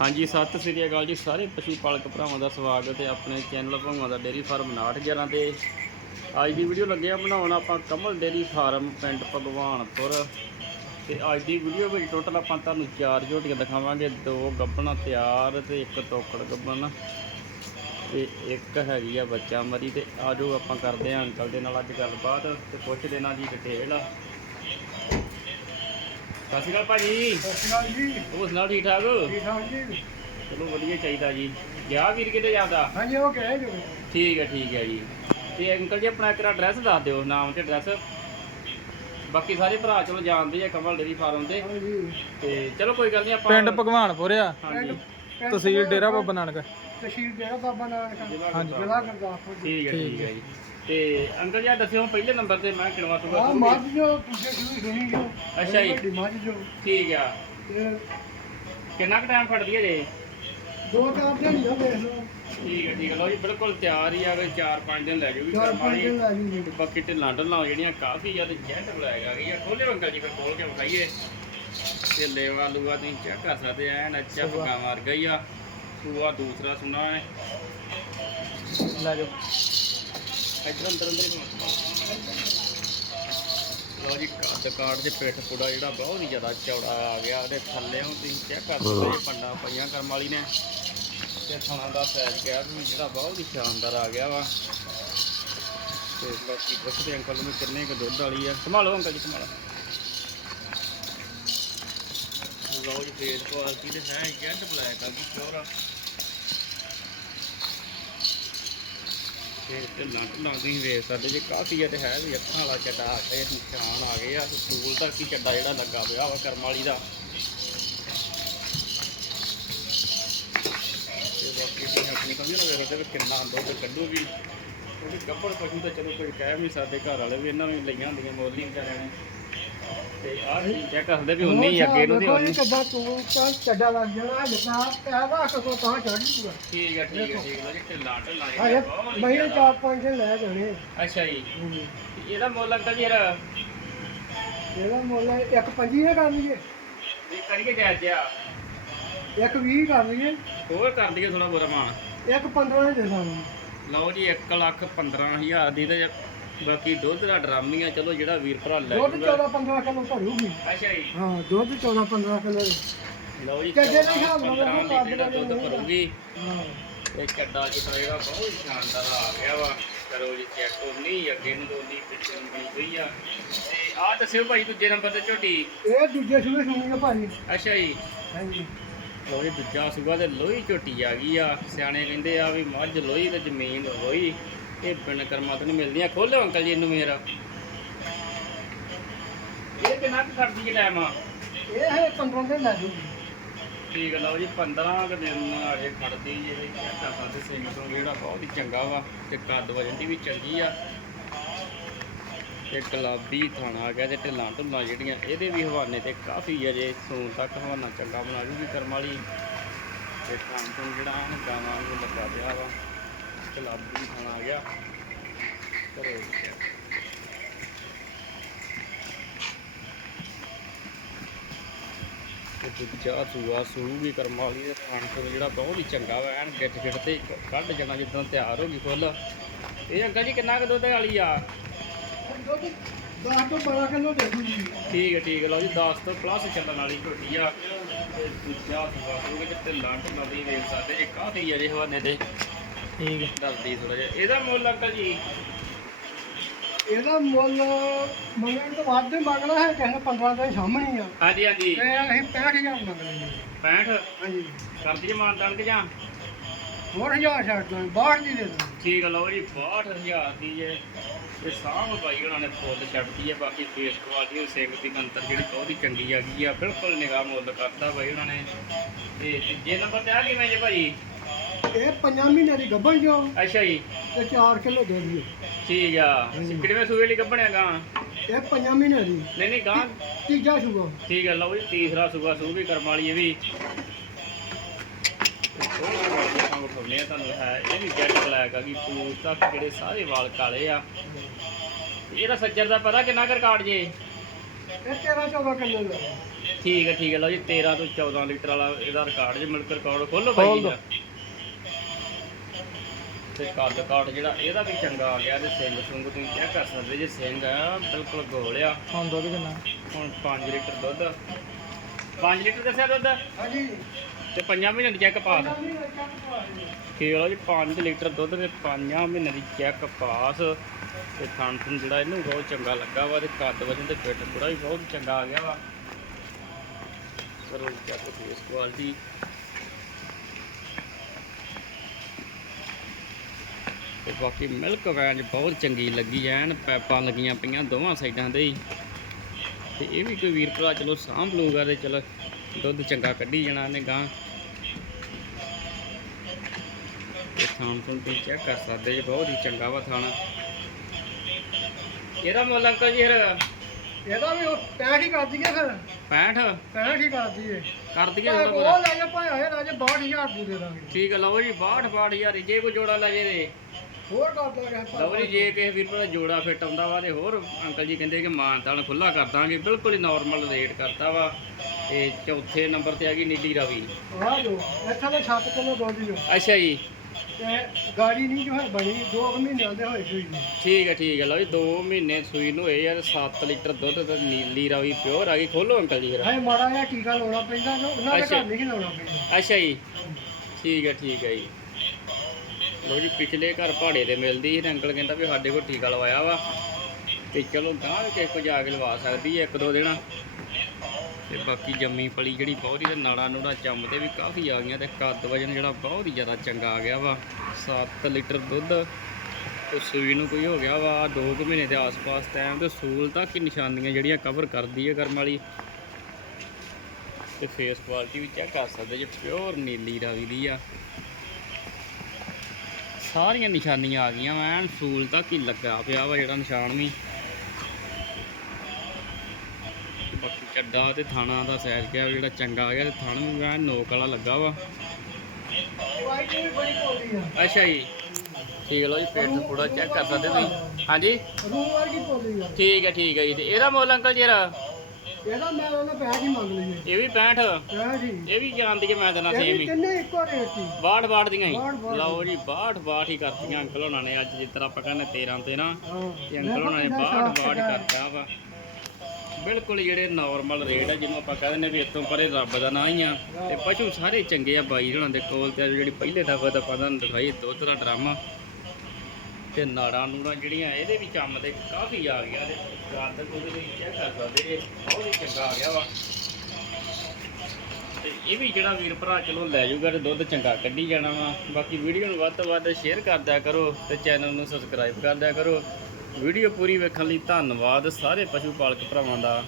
ਹਾਂਜੀ, ਸਤਿ ਸ੍ਰੀ ਅਕਾਲ ਜੀ ਸਾਰੇ ਪਸ਼ੂ ਪਾਲਕ ਭਰਾਵਾਂ ਦਾ ਸਵਾਗਤ ਹੈ ਆਪਣੇ ਚੈਨਲ ਭਰਾਵਾਂ ਦਾ ਡੇਰੀ ਫਾਰਮ 911 ਤੇ। ਅੱਜ ਦੀ ਵੀਡੀਓ ਲੱਗੇ ਆ ਬਣਾਉਣ ਆਪਾਂ ਕਮਲ ਡੇਰੀ ਫਾਰਮ ਪਿੰਡ ਭਗਵਾਨਪੁਰ। ਤੇ ਅੱਜ ਦੀ ਵੀਡੀਓ ਵਿੱਚ ਟੋਟਲ ਆਪਾਂ ਤੁਹਾਨੂੰ ਚਾਰ ਝੋਟੀਆਂ ਦਿਖਾਵਾਂਗੇ, ਦੋ ਗੱਬਣਾ ਤਿਆਰ ਤੇ ਇੱਕ ਤੋਕੜ ਗੱਬਣ। ਤੇ ਇੱਕ ਹੈਗੀ ਆ ਬੱਚਾ ਮਰੀ ਤੇ ਆਜੋ ਆਪਾਂ ਕਰਦੇ ਆ ਅੰਕਲ ਦੇ ਨਾਲ ਅੱਜ ਗੱਲਬਾਤ ਤੇ ਪੁੱਛਦੇ ਨਾਲ ਜੀ ਡਿਟੇਲ ਸਤਿ ਸ਼੍ਰੀ ਅਕਾਲ ਭਾਜੀ। ਸਤਿ ਸ਼੍ਰੀ ਅਕਾਲ ਜੀ। ਹੋਰ ਸੁਣਾਓ ਠੀਕ ਠਾਕ? ਠੀਕ ਠਾਕ ਜੀ। ਚਲੋ ਵਧੀਆ ਚਾਹੀਦਾ ਜੀ। ਗਿਆ ਵੀਰ ਕਿਤੇ ਜਾਂਦਾ ਹਾਂਜੀ ਉਹ ਕਹਿ ਜੋ। ਠੀਕ ਹੈ ਠੀਕ ਹੈ ਜੀ। ਤੇ ਅੰਕਲ ਜੀ ਆਪਣਾ ਇੱਕ ਐਡਰੈਸ ਦੱਸ ਦਿਓ ਨਾਮ ਤੇ ਐਡਰੈਸ ਬਾਕੀ ਸਾਰੇ ਭਰਾ ਚਲੋ ਜਾਣਦੇ ਆ ਕਮਲ ਡੇਰੀ ਫਾਰਮ ਤੇ ਤੇ ਚਲੋ ਕੋਈ ਗੱਲ ਨਹੀਂ ਆਪਾਂ ਪਿੰਡ ਭਗਵਾਨਪੁਰ ਆ। ਹਾਂਜੀ। ਤਹਿਸੀਲ ਡੇਰਾ ਬਾਬਾ ਨਾਨਕ। ਤਹਿਸੀਲ ਡੇਰਾ ਬਾਬਾ ਨਾਨਕ। ਹਾਂਜੀ। ਜ਼ਿਲ੍ਹਾ ਗੁਰਦਾਸਪੁਰ ਜੀ। ਠੀਕ ਹੈ ਠੀਕ ਹੈ ਜੀ। ਤੇ ਅੰਕਲ ਜੀ ਆਹ ਦੱਸਿਓ ਪਹਿਲੇ ਨੰਬਰ ਤੇ ਮੈਂ ਕਿਣਵਾ ਆ ਸੂਗਾ ਮੱਝ ਜੋ ਤੁਸੀਂ ਸ਼ੁਰੂ ਸੁਣੀ ਜੋ। ਅੱਛਾ ਜੀ। ਵੱਡੀ ਮੱਝ ਜੋ। ਠੀਕ ਆ। ਤੇ ਕਿੰਨਾ ਕੁ ਟਾਈਮ ਫੜਦੀ ਹੈ ਜੇ? ਦੋ ਚਾਰ ਦਿਨ ਹੀ ਆ ਦੇਖ ਲਓ। ਠੀਕ ਹੈ ਠੀਕ ਹੈ ਲਓ ਜੀ ਬਿਲਕੁਲ ਤਿਆਰ ਹੀ ਆ ਵੀ 4-5 ਦਿਨ ਲੈ ਜਾਊਗੀ ਚਾਰ ਪੰਜ ਦਿਨ ਜੂਗੇ ਤੇ ਬਾਕੀ ਢਿੱਲਾਂ ਢਿੱਲਾਂ ਜਿਹੜੀਆਂ ਕਾਫੀ ਜ਼ਿਆਦਾ ਜੈਂਟ ਬਲੈਕ ਆ ਗਈਆਂ ਖੋਲੇ ਅੰਕਲ ਜੀ ਫਿਰ ਖੋਲ ਕੇ ਵਿਖਾਈਏ। ਤੇ ਲੇਵਾ ਲੂਆ ਤੁਸੀਂ ਚੈੱਕ ਕਰ ਸਕਦੇ ਆ ਐਨ ਅੱਛਾ ਸੂਆ। ਪਕਾ ਮਾਰ ਗਈ ਆ। ਸੂਆ ਦੂਸਰਾ ਸੁਣਾ ਹੈ। ਲੈ ਜਾਓ। ਇਧਰ ਅੰਦਰ ਅੰਦਰ ਹੀ ਲੋ ਜੀ ਕੱਦ ਕਾਟ ਦੇ ਪਿੱਠ ਪੁੜਾ ਜਿਹੜਾ ਬਹੁਤ ਹੀ ਜ਼ਿਆਦਾ ਚੌੜਾ ਆ ਗਿਆ। ਉਹਦੇ ਥੱਲੇ ਹੁਣ ਤੁਸੀਂ ਚੈੱਕ ਕਰ ਸਕਦੇ ਜੀ ਪੰਡਾ ਪਈਆਂ ਕਰਮ ਵਾਲੀ ਨੇ। ਤੇ ਥਣਾ ਦਾ ਸਾਈਜ਼ ਗਿਆ ਵੀ ਜਿਹੜਾ ਬਹੁਤ ਹੀ ਸ਼ਾਨਦਾਰ ਆ ਗਿਆ ਵਾ। ਤੇ ਬਾਕੀ ਪੁੱਛਦੇ ਅੰਕਲ ਨੂੰ ਕਿੰਨੇ ਕੁ ਦੁੱਧ ਵਾਲੀ ਆ। ਸੰਭਾਲੋ ਅੰਕਲ ਜੀ ਸੰਭਾਲੋ ਲਓ। ਜੀ ਫੇਸ ਕੁਆਲਿਟੀ ਤੇ ਹੈ ਜੈਡ ਬਲੈਕ ਆ ਗਈ ਪਿਓਰ ਆ ਤੇ ਢਿੱਲਾਂ ਢਿੱਲਾਂ ਵੇਖ ਸਕਦੇ ਜੇ ਕਾਫੀ ਆ ਤੇ ਹੈ ਵੀ ਅੱਖਾਂ ਵਾਲਾ ਚੱਡਾ ਆ ਨਿਸ਼ਾਨ ਆ ਗਏ ਆ, ਤੇ ਸੂਲ ਤੱਕ ਚੱਡਾ ਜਿਹੜਾ ਲੱਗਾ ਪਿਆ ਵਾ ਕਰਮ ਵਾਲੀ ਦਾ। ਤੇ ਬਾਕੀ ਤੁਸੀਂ ਆਪਣੀ ਸਮਝ ਨਾ ਵੇਖਦੇ ਵੀ ਕਿੰਨਾ ਦੁੱਧ ਕੱਢੂਗੀ। ਉਹਦੀ ਗੱਬੜ ਪਸ਼ੂ ਤਾਂ ਚਲੋ ਕੋਈ ਕਹਿ ਵੀ ਨਹੀਂ ਸਕਦੇ, ਘਰ ਵਾਲੇ ਵੀ ਇਹਨਾਂ ਵੀ ਲਈਆਂ ਹੁੰਦੀਆਂ, ਮੋਲੀ ਵਿਚਾਰਿਆਂ ਨੇ ਤੇ ਆਹ ਚੀਜ਼ ਚੈੱਕ ਕਰਦੇ ਵੀ ਉਨੀ ਹੀ ਅੱਗੇ ਨੂੰ ਤੇ ਉਨੀ ਕਿੱਦਾਂ ਤੂੰ ਤਾਂ ਚੱਡਾ ਲੱਗ ਜਾਣਾ ਜਿੱਦਾਂ ਪੈਦਾ ਕੋ ਤਾਂ ਚੜ ਜੂਗਾ ਠੀਕ ਹੈ ਠੀਕ ਹੈ ਠੀਕ ਹੈ ਜੀ ਢਿੱਲਾਂ ਢਿੱਲਾਂ ਹਾਂ ਜਿਹੜੀਆਂ ਬਹੁਤ ਹੀ ਮਹੀਨੇ ਜ਼ਿਆਦਾ। ਚਾਰ ਪੰਜ ਦਿਨ ਲੈ ਜਾਣੇ। ਅੱਛਾ ਜੀ। ਹੂੰ। ਤੇ ਇਹਦਾ ਮੁੱਲ ਅੰਕਲ ਜੀ ਯਾਰ ਇਹਦਾ ਮੁੱਲ ਇੱਕ ਪੰਜੀ ਹੈ ਕਰ ਲਈਏ। ਵੀ ਕਰੀਏ ਜਾਇਜ਼ ਜਿਹਾ ਇੱਕ 20 ਕਰ ਲਈਏ। ਹੋਰ ਕਰ ਦਈਏ ਥੋੜਾ ਬੁਰਾ ਮਾਨ ਇੱਕ 15 ਦੇ ਦਾਂਗੇ। ਲਓ ਜੀ 1 ਲੱਖ 15000 ਦੀ ਤੇ ਬਾਕੀ ਦੁੱਧ ਦਾ ਡਰਮ ਆ ਚਲੋ ਜਿਹੜਾ ਵੀਰ ਭਰਾ ਲੈ ਦੁੱਧ ਜੂਗਾ। 14 15 ਕਿਲੋ ਭਰੂਗੀ। ਅੱਛਾ ਜੀ। ਹਾਂ ਦੁੱਧ 14 15 ਕਿਲੋ। ਲਓ ਜੀ ਚੱਡੇ ਦੇ ਹਿਸਾਬ ਨਾਲ 15 ਉਹ ਲੀਟਰ ਦਾ ਕਰ ਦੁੱਧ ਦੇਣਾ ਭਰੂਗੀ। ਹਾਂ। ਤੇ ਚੱਡਾ ਚਿੱਟਾ ਜਿਹੜਾ ਬਹੁਤ ਸ਼ਾਨਦਾਰ ਆ ਗਿਆ ਵਾ। ਕਰੋ ਜੀ ਚੈੱਕ ਉਨੀ ਅੱਗੇ ਨੂੰ ਦੋਨੀ ਪਿੱਛੇ ਨੂੰ ਬਣੀ ਹੋਈ ਆ। ਤੇ ਆਹ ਦੱਸਿਓ ਭਾਈ ਦੂਜੇ ਨੰਬਰ ਤੇ ਝੋਟੀ। ਇਹ ਦੂਜੇ ਸੂਏ ਸੁਣੀ ਆ ਭਾਜੀ। ਅੱਛਾ ਜੀ। ਹਾਂਜੀ। ਜੀ ਦੂਜਾ ਸੂਆ ਤੇ ਲੋਹੀ ਝੋਟੀ ਆ ਗਈ ਆ। ਸਿਆਣੇ ਕਹਿੰਦੇ ਆ ਵੀ ਮੱਝ ਲੋਹੀ ਤੇ ਜ਼ਮੀਨ ਲੋਹੀ ਇਹ ਬਿਨ ਕਰਮਾਂ ਤੋਂ ਨਹੀਂ ਮਿਲਦੀਆਂ। ਖੋਲੋ ਅੰਕਲ ਜੀ ਇਹਨੂੰ ਮੇਰਾ। ਇਹ ਕਿੰਨਾ ਕੁ ਕਰਦੀ ਹੈ ਟਾਈਮ ਇਹ ਹੈ 15 ਦਿਨ ਲੈ ਜੂਗੀ ਠੀਕ ਲਓ ਜੀ 15 ਕੁ ਦਿਨ ਅਜੇ ਖੜਦੀ ਜਿਹੜੇ ਘਾਟਾ ਸਾਡੇ ਸਿੰਘ ਤੋਂ ਜਿਹੜਾ ਬਹੁਤ ਹੀ ਚੰਗਾ ਵਾ। ਤੇ ਕੱਦ ਵਜਨ ਦੀ ਵੀ ਚੰਗੀ ਆ। ਤੇ ਗੁਲਾਬੀ ਥਾਣਾ ਆ ਗਿਆ ਤੇ ਢਿੱਲਾਂ ਢੁੱਲਾਂ ਜਿਹੜੀਆਂ, ਇਹਦੇ ਵੀ ਹਵਾਨੇ ਤੇ ਕਾਫੀ ਅਜੇ ਸੂਣ ਤੱਕ ਹਵਾਨਾ ਚੰਗਾ ਬਣਾ ਜੂਗੀ ਕਰਮ ਵਾਲੀ। ਤੇ ਥਾਂ ਤੋਂ ਜਿਹੜਾ ਐਨ ਗਾਵਾਂ ਨੂੰ ਲੱਗਾ ਪਿਆ ਵਾ, ਗੁਲਾਬੀ ਥਾਣਾ ਆ ਗਿਆ। ਕਰੋ ਜੀ check। ਦੂਜਾ ਸੂਆ ਸੂਗੀ ਕਰਮ ਵਾਲੀ ਦੇ ਥਾਣ ਜਿਹੜਾ ਬਹੁਤ ਹੀ ਚੰਗਾ ਵਾ, ਐਨ ਗਿੱਟ ਗਿੱਟ ਤੇ ਕੱਢ ਜਾਣਾ ਜਿੱਦਾਂ ਤਿਆਰ ਹੋ ਗਈ ਫੁੱਲ। ਇਹ ਅੰਕਲ ਜੀ ਕਿੰਨਾ ਕੁ ਦੁੱਧ ਵਾਲੀ ਆ? ਦੁੱਧ 10 ਤੋਂ 12 ਕਿਲੋ ਦੇ ਦੂਗੀ ਠੀਕ ਹੈ ਠੀਕ ਹੈ। ਲਓ ਜੀ 10 ਤੋਂ ਪਲੱਸ ਚੱਲਣ ਵਾਲੀ ਝੋਟੀ ਆ। ਤੇ ਦੂਜਾ ਸੂਆ ਸੂਗੇ ਤੇ ਢਿੱਲਾਂ ਢਿੱਲਾਂ ਦੀ ਵੇਖ ਸਕਦੇ ਇਹ ਕਾਫੀ ਅਜੇ ਹਵਾਨੇ ਤੇ। ਠੀਕ ਹੈ। ਦੱਸਦੀ ਥੋੜਾ ਜਿਹਾ। ਇਹਦਾ ਮੁੱਲ ਅੰਕਲ ਜੀ? ਇਹਦਾ ਮੁੱਲ ਮੰਗਣ ਤੋਂ ਵੱਧ ਹੀ ਮੰਗਣਾ ਹੈ ਨੇ 15 ਦਿਨ ਸਾਹਮਣੀ ਆ। ਹਾਂਜੀ ਹਾਂਜੀ। ਤੇ ਅਸੀਂ 65000 ਮੰਗ ਲੈਂਦੇ 65 ਹਾਂਜੀ। ਕਰ ਦਈਏ ਮਾਨਤਾਨ ਕਿ ਜਾਂ? ਹੋਰ ਹਜ਼ਾਰ ਛੱਡ ਦਾਂਗੇ 62 ਦੀ ਦੇ ਦਾਂਗੇ ਠੀਕ ਹੈ ਲਓ ਜੀ 62000 ਦੀ ਜੇ ਇਹ ਸਾਂਭ ਬਾਈ ਉਹਨਾਂ ਨੇ ਫੁੱਲ ਛੱਡਦੀ ਹੈ ਬਾਕੀ ਫੇਸ ਕੁਆਲਿਟੀ ਸਿੰਘ ਦੀ ਕੰਤਰ ਜਿਹੜੀ ਬਹੁਤ ਹੀ ਚੰਗੀ ਆ ਗਈ ਆ ਬਿਲਕੁਲ ਨਿਗਾਹ ਮੁੱਲ ਕਰਤਾ ਬਾਈ ਉਹਨਾਂ ਨੇ। ਤੇ ਤੀਜੇ ਨੰਬਰ ਤੇ ਆ ਕਿਵੇਂ ਜੇ ਭਾਜੀ ਇਹ ਪੰਜਾਂ ਮਹੀਨੇ ਦੀ ਗੱਭਣ ਜੋ। ਅੱਛਾ ਜੀ। ਤੇ 4 ਕਿਲੋ ਦੇ ਦਈਏ ਠੀਕ ਆ ਕਿਹੜੇ ਸੂਏ ਲਈ ਕੱਢਣਿਆ ਗਾਂ? ਇਹ ਪੰਜਾਂ ਮਹੀਨੇ ਦੀ। ਨਹੀਂ ਨਹੀਂ ਗਾਂ। ਤੀਜਾ ਸੂਆ। ਠੀਕ ਹੈ ਲਓ ਜੀ ਤੀਸਰਾ ਸੂਆ ਸੂ ਵੀ ਕਰਮ ਵਾਲੀ ਇਹ ਵੀ। ਤੁਹਾਨੂੰ ਹੈ ਇਹ ਵੀ ਜੈਟ ਬਲੈਕ ਆ ਗਈ ਪੂਛ ਤੱਕ ਜਿਹੜੇ ਸਾਰੇ ਵਾਲ ਕਾਲੇ ਆ। ਇਹਦਾ ਸੱਜਰ ਦਾ ਪਤਾ ਕਿੰਨਾ ਕਰ ਕਾਟ ਜੇ? ਇਹ 13 14 ਕਿਲੋ ਦਾ। ਠੀਕ ਹੈ ਠੀਕ ਹੈ ਲਓ ਜੀ 13 ਤੋਂ 14 ਲੀਟਰ ਵਾਲਾ ਇਹਦਾ ਰਿਕਾਰਡ ਜੇ ਮਿਲਕ ਰਿਕਾਰਡ ਖੋਲੋ ਖੋਲ ਭਾਈ ਦਿਓ। ਜੀ ਤੇ ਕੱਦ ਕਾਟ ਜਿਹੜਾ ਇਹਦਾ ਵੀ ਚੰਗਾ ਆ ਗਿਆ ਤੇ ਸਿੰਘ ਸੁੰਗ ਤੁਸੀਂ ਚੈੱਕ ਕਰ ਸਕਦੇ ਜੇ ਸਿੰਘ ਆ ਬਿਲਕੁਲ ਗੋਲ ਆ। ਹੁਣ ਦੁੱਧ ਕਿੰਨਾ? ਹੁਣ 5 ਲੀਟਰ ਦੁੱਧ। 5 ਲੀਟਰ ਦੱਸਿਆ ਦੁੱਧ? ਹਾਂਜੀ। ਤੇ 5 ਮਹੀਨੇ ਦੀ ਚੈੱਕ ਪਾਸ ਦੇ। ਠੀਕ ਹੈ ਜੀ 5 ਲੀਟਰ ਦੁੱਧ ਤੇ 5 ਮਹੀਨੇ ਦੀ ਚੈੱਕ ਪਾਸ। ਤੇ ਥਣ ਥਣ ਜਿਹੜਾ ਇਹਨੂੰ ਬਹੁਤ ਚੰਗਾ ਲੱਗਾ ਵਾ ਤੇ ਕੱਦ ਵਜਨ ਤੇ ਫਿੱਟ ਥੋੜਾ ਵੀ ਬਹੁਤ ਚੰਗਾ ਆ ਗਿਆ ਵਾ। ਕਰੋ ਚੈੱਕ ਫੇਸ ਕੁਆਲਿਟੀ ਤੇ ਬਾਕੀ ਮਿਲਕ ਵੈਨ ਬਹੁਤ ਚੰਗੀ ਲੱਗੀ ਐਨ ਪੈਪਾਂ ਲੱਗੀਆਂ ਪਈਆਂ ਦੋਵਾਂ ਸਾਈਡਾਂ ਦੇ ਹੀ। ਤੇ ਇਹ ਵੀ ਕੋਈ ਵੀਰ ਭਰਾ ਚਲੋ ਸਾਂਭ ਲੂਗਾ ਤੇ ਚਲੋ ਦੁੱਧ ਚੰਗਾ ਕੱਢੀ ਜਾਣਾ ਇਹਨੇ ਗਾਂ। ਤੇ ਥਾਣ ਤੋਂ ਤੁਸੀਂ ਚੈੱਕ ਕਰ ਸਕਦੇ ਜੀ ਬਹੁਤ ਹੀ ਚੰਗਾ ਵਾ ਥਾਣਾ। ਇਹਦਾ ਮੁੱਲ ਅੰਕਲ ਜੀ ਫਿਰ ਇਹਦਾ ਵੀ ਉਹ 65 ਹੀ ਕਰ ਦਈਏ ਫਿਰ। 65 65 ਹੀ ਕਰ ਦਈਏ। ਕਰ ਦਈਏ ਉਹਦਾ ਉਹ ਲੈ ਜਾ ਭਾਵੇਂ ਇਹ ਲੈ ਜਾ 62000 ਦੀ ਦੇ ਦਾਂਗੇ। ਠੀਕ ਹੈ ਲਓ ਜੀ 62 62000 ਜੇ ਕੋਈ ਜੋੜਾ ਲੈ ਜੇ ਤੇ। ਹੋਰ ਕਰ ਦਾਂਗੇ ਲਓ ਜੀ ਜੇ ਕਿਸੇ ਵੀਰ ਭਰਾ ਜੋੜਾ ਫਿੱਟ ਆਉਂਦਾ ਵਾ ਤੇ ਹੋਰ ਅੰਕਲ ਜੀ ਕਹਿੰਦੇ ਕਿ ਮਾਨਤਾਨ ਖੁੱਲਾ ਕਰ ਦਾਂਗੇ ਬਿਲਕੁਲ ਹੀ ਨਾਰਮਲ ਰੇਟ ਕਰਤਾ ਵਾ। ਤੇ ਚੌਥੇ ਨੰਬਰ ਤੇ ਆ ਗਈ ਨੀਲੀ ਰਾਵੀ। ਆ ਜੋ ਇੱਥੇ ਦੇ 7 ਕਿਲੋ ਦੁੱਧ ਜੋ ਅੱਛਾ ਜੀ। ਤੇ ਗਾੜੀ ਨਹੀਂ ਜੋ ਹੈ ਬਣੀ 2 ਮਹੀਨਿਆਂ ਦੇ ਹੋਏ ਸੂਈ ਨੂੰ। ਠੀਕ ਹੈ ਠੀਕ ਹੈ ਲਓ ਜੀ 2 ਮਹੀਨੇ ਸੂਈ ਨੂੰ ਹੋਏ ਯਾਰ 7 ਲੀਟਰ ਦੁੱਧ ਤੇ ਨੀਲੀ ਰਾਵੀ ਪਿਓਰ ਆ ਗਈ। ਖੋਲੋ ਅੰਕਲ ਜੀ ਫਿਰ ਹੈ ਮਾੜਾ ਜਿਹਾ ਟੀਕਾ ਲਾਉਣਾ ਪੈਂਦਾ ਜੋ ਉਹਨਾਂ ਦੇ ਅੱਛਾ। ਘਰ ਨਹੀਂ ਲਾਉਣਾ ਪੈਂਦਾ। ਅੱਛਾ ਜੀ। ਠੀਕ ਹੈ ਠੀਕ ਹੈ ਜੀ। ਲੋ ਜੀ, ਪਿਛਲੇ ਘਰ ਪਹਾੜੇ ਤੇ ਮਿਲਦੀ ਸੀ ਤੇ ਅੰਕਲ ਕਹਿੰਦਾ ਵੀ ਸਾਡੇ ਕੋਲ ਟੀਕਾ ਲਵਾਇਆ ਵਾ। ਤੇ ਚਲੋ ਗਾਂ ਵੀ ਕਿਸੇ ਕੋ ਜਾ ਕੇ ਲਵਾ ਸਕਦੀ ਹੈ ਇੱਕ ਦੋ ਦਿਨ। ਤੇ ਬਾਕੀ ਜੰਮੀ ਫਲੀ ਜਿਹੜੀ ਬਹੁਤ ਹੀ ਤੇ ਨਾੜਾ ਨੂੜਾ ਚੰਮ ਵੀ ਕਾਫੀ ਆ ਗਈਆਂ ਤੇ ਕੱਦ ਵਜਨ ਜਿਹੜਾ ਬਹੁਤ ਹੀ ਜ਼ਿਆਦਾ ਚੰਗਾ ਆ ਗਿਆ ਵਾ। 7 ਲੀਟਰ ਦੁੱਧ ਤੇ ਸੂਈ ਨੂੰ ਕੋਈ ਹੋ ਗਿਆ ਵਾ 2 ਕੁ ਮਹੀਨੇ ਦੇ ਆਸ-ਪਾਸ ਟਾਈਮ ਤੇ ਸੂਲ ਤੱਕ ਹੀ ਨਿਸ਼ਾਨੀਆਂ ਜਿਹੜੀਆਂ ਕਵਰ ਕਰਦੀ ਹੈ ਕਰਮ ਵਾਲੀ। ਤੇ ਫੇਸ ਕੁਆਲਿਟੀ ਵੀ ਚੈੱਕ ਕਰ ਸਕਦੇ ਜੇ ਪਿਓਰ ਨੀਲੀ ਰਾਵੀ ਦੀ ਆ। ਸਾਰੀਆਂ ਨਿਸ਼ਾਨੀਆਂ ਆ ਗਈਆਂ ਐਨ ਸੂਲ ਤੱਕ ਹੀ ਲੱਗਾ ਪਿਆ ਵਾ ਜਿਹੜਾ ਨਿਸ਼ਾਨ ਵੀ। ਬਾਕੀ ਚੱਡਾ ਤੇ ਥਾਣਾ ਦਾ ਸਾਈਜ਼ ਕਿਹਾ ਜਿਹੜਾ ਚੰਗਾ ਆ ਗਿਆ ਤੇ ਥਣ ਵੀ ਐਨ ਨੋਕ ਵਾਲਾ ਲੱਗਾ ਵਾ। ਅੱਛਾ ਜੀ। ਠੀਕ ਹੈ ਲੋ ਜੀ, ਪੇਟ ਨੂੰ ਪੂਰਾ ਚੈੱਕ ਕਰ ਸਕਦੇ ਤੁਸੀਂ। ਹਾਂਜੀ। ਠੀਕ ਹੈ ਠੀਕ ਹੈ ਜੀ। ਤੇ ਇਹਦਾ ਮੁੱਲ ਅੰਕਲ ਜੀ ਇਹਦਾ? ਇਹਦਾ ਮੈਂ ਉਹਨਾਂ ਪੈਸੇ ਹੀ ਮੰਗ ਲਈਏ ਇਹ ਵੀ 65 ਹਾਂ। ਜੀ ਇਹ ਵੀ ਜਾਣਦੀ ਹੈ ਮੈਂ ਦੇਣਾ ਇਹ ਸੇਮ ਵੀ ਹੀ ਕਿੰਨੇ ਇੱਕੋ ਰੇਟ ਸੀ? ਬਾੜ ਬਾੜ ਦੀਆਂ ਹੀ। ਬਾਹਠ। ਲਓ ਜੀ ਬਾੜ ਬਾੜ ਹੀ ਕਰਤੀਆਂ ਅੰਕਲ ਹੋਣਾ ਨੇ ਅੱਜ ਜਿਸ ਤਰ੍ਹਾਂ ਆਪਾਂ ਕਹਿੰਦੇ 13 ਤੇ ਨਾ ਹਾਂ। ਤੇ ਅੰਕਲ ਹੋਣਾ ਨੇ ਬਾੜ ਬਾੜ ਕਰਤਾ ਵਾ। ਬਿਲਕੁਲ ਜਿਹੜੇ ਨਾਰਮਲ ਰੇਟ ਆ ਜਿਹਨੂੰ ਆਪਾਂ ਕਹਿੰਦੇ ਨੇ ਵੀ ਇਤੋਂ ਪਰੇ ਰੱਬ ਦਾ ਨਾਂ ਹੀ ਆ। ਤੇ ਪਸ਼ੂ ਸਾਰੇ ਚੰਗੇ ਆ ਬਾਈ ਹੋਣਾ ਦੇ ਕੋਲ ਤੇ ਜਿਹੜੀ ਪਹਿਲੇ ਦਫਾ ਤਾਂ ਆਪਾਂ ਤੁਹਾਨੂੰ ਦਿਖਾਈ ਦੁੱਧ ਦਾ ਡਰਾਮਾ ਤੇ ਨਾੜਾਂ ਨੂੜਾਂ ਜਿਹੜੀਆਂ ਇਹਦੇ ਵੀ ਚੰਮ ਤੇ ਕਾਫੀ ਆ ਗਿਆ ਤੇ ਰਾਤ ਉਹਦੇ ਵਿੱਚ ਚੈੱਕ ਕਰ ਸਕਦੇ ਜੇ ਬਹੁਤ ਹੀ ਚੰਗਾ ਆ ਗਿਆ ਵਾ। ਤੇ ਇਹ ਵੀ ਜਿਹੜਾ ਵੀਰ ਭਰਾ ਚਲੋ ਲੈ ਜਾਊਗਾ ਤੇ ਦੁੱਧ ਚੰਗਾ ਕੱਢੀ ਜਾਣਾ ਵਾ। ਬਾਕੀ ਵੀਡੀਓ ਨੂੰ ਵੱਧ ਤੋਂ ਵੱਧ ਸ਼ੇਅਰ ਕਰ ਦਿਆ ਕਰੋ ਤੇ ਚੈਨਲ ਨੂੰ ਸਬਸਕ੍ਰਾਈਬ ਕਰ ਦਿਆ ਕਰੋ। ਵੀਡੀਓ ਪੂਰੀ ਵੇਖਣ ਲਈ ਧੰਨਵਾਦ ਸਾਰੇ ਪਸ਼ੂ ਪਾਲਕ ਭਰਾਵਾਂ ਦਾ।